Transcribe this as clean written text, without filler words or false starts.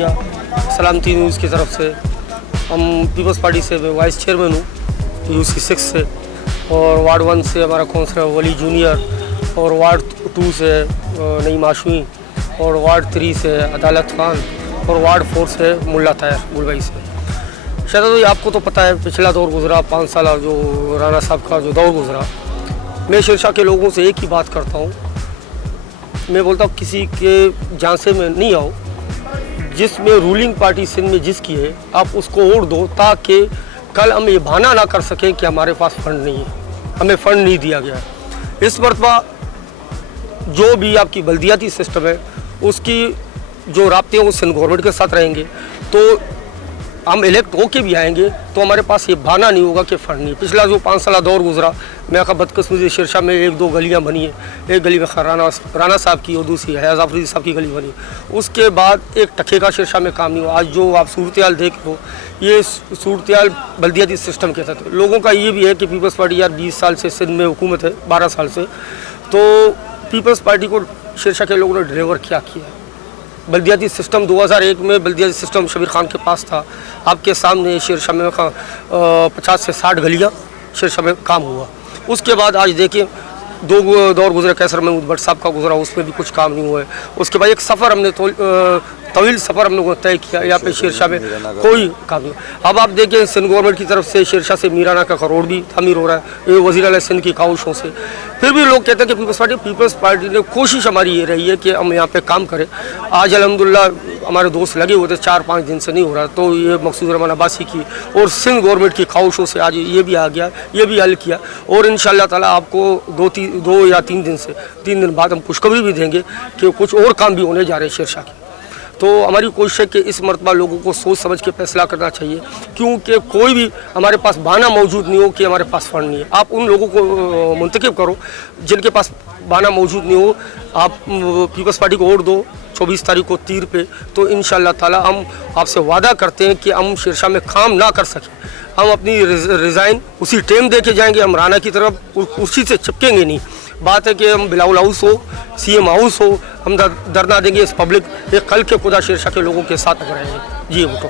शुक्रिया सलामती न्यूज़ की तरफ से। हम पीपल्स पार्टी से, मैं वाइस चेयरमैन हूँ UC 6 से, और वार्ड 1 से हमारा काउंसलर वली जूनियर, और वार्ड 2 से नईम आशमी, और वार्ड 3 से अदालत खान, और वार्ड 4 से मुल्ला ताहिर बुलबई से। शायद आपको तो पता है पिछला दौर गुजरा 5 साल जो राना साहब का जो दौर गुजरा, मैं शेरशाह के लोगों से एक ही बात करता हूँ, मैं बोलता हूँ किसी के झांसे में नहीं आओ, जिसमें रूलिंग पार्टी सिंध में जिसकी है आप उसको वोट दो, ताकि कल हम ये बहाना ना कर सकें कि हमारे पास फंड नहीं है, हमें फंड नहीं दिया गया है। इस मरतबा जो भी आपकी बल्दियाती सिस्टम है उसकी जो राब्ते हैं वो सिंध गवर्नमेंट के साथ रहेंगे, तो हम इलेक्ट होके भी आएंगे तो हमारे पास ये बहाना नहीं होगा कि फंड नहीं। पिछला जो 5 साल दौर गुजरा, मैं का बदकिस्मती से शेरशाह में 1-2 गलियां बनी है, एक गली में राना साहब की और दूसरी हयाज आफरीदी साहब की गली बनी। उसके बाद एक टके का शेरशाह में काम नहीं हुआ। आज जो आप सूरत देख लो, ये सूरत बल्दियाती सिस्टम के तहत लोगों का ये भी है कि पीपल्स पार्टी यार 20 साल से सिंध में हुकूमत है, 12 साल से, तो पीपल्स पार्टी को शेरशाह के लोगों ने डिलीवर क्या किया। बल्दियाती सिस्टम 2001 में बल्दियाती सिस्टम शबीर खान के पास था, आपके सामने शेरशाह में 50 से 60 गलियाँ शेरशाह में काम हुआ। उसके बाद आज देखिए 2 दौर गुजरे, कैसर महमूद भट्ट साहब का गुजरा, उसमें भी कुछ काम नहीं हुआ है। उसके बाद एक सफ़र हमने तवील सफ़र हम लोगों ने तय किया, यहाँ पे शेरशाह में कोई काम नहीं। अब आप देखें सिंध गवर्नमेंट की तरफ से शेरशाह से मीराना का रोड भी तामीर हो रहा है, ये वज़ीर आला सिंध की काविशों से। फिर भी लोग कहते हैं कि पीपल्स पार्टी ने कोशिश हमारी ये रही है कि हम यहाँ पे काम करें। आज अल्हम्दुलिल्लाह हमारे दोस्त लगे हुए थे, 4-5 दिन से नहीं हो रहा, तो ये मकसूद रहमान अब्बासी की और सिंध गवर्नमेंट की काविशों से आज ये भी आ गया, ये भी हल किया, और इंशाअल्लाह ताला आपको 2 या 3 दिन से 3 दिन बाद हम खुशखबरी भी देंगे कि कुछ और काम भी होने जा रहे हैं शेरशाह के। तो हमारी कोशिश है कि इस मरतबा लोगों को सोच समझ के फैसला करना चाहिए, क्योंकि कोई भी हमारे पास बहाना मौजूद नहीं हो कि हमारे पास फंड नहीं है। आप उन लोगों को मुंतखब करो जिनके पास बहाना मौजूद नहीं हो, आप पीपल्स पार्टी को वोट दो 24 तारीख को तीर पे, तो इंशाअल्लाह ताला हम आपसे वादा करते हैं कि हम शेरशाह में काम ना कर सकें, हम अपनी रिज़ाइन उसी टाइम दे के जाएंगे, हम राना की तरफ उसी से चिपकेंगे नहीं। बात है कि हम बिलाउल हाउस हो, CM हाउस हो, हम धरना देंगे इस पब्लिक एक कल के खुदा शेरशाह के लोगों के साथ रहेंगे। जी वो तो